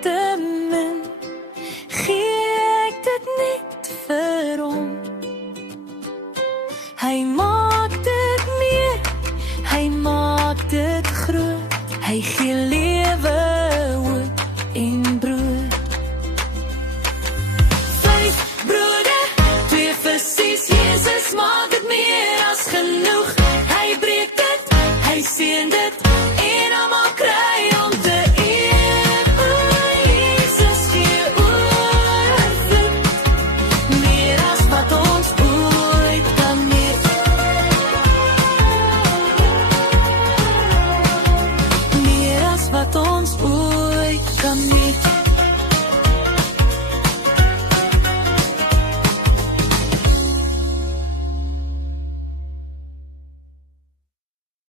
te min. Gee ek dit net vir hom. Hy maak dit meer, hy maak dit groot. Hy gee lewe, hoop en brood. Vleis, brode, 2 versies, Jesus maak dit meer as genoeg. Hy breek dit, hy seën dit.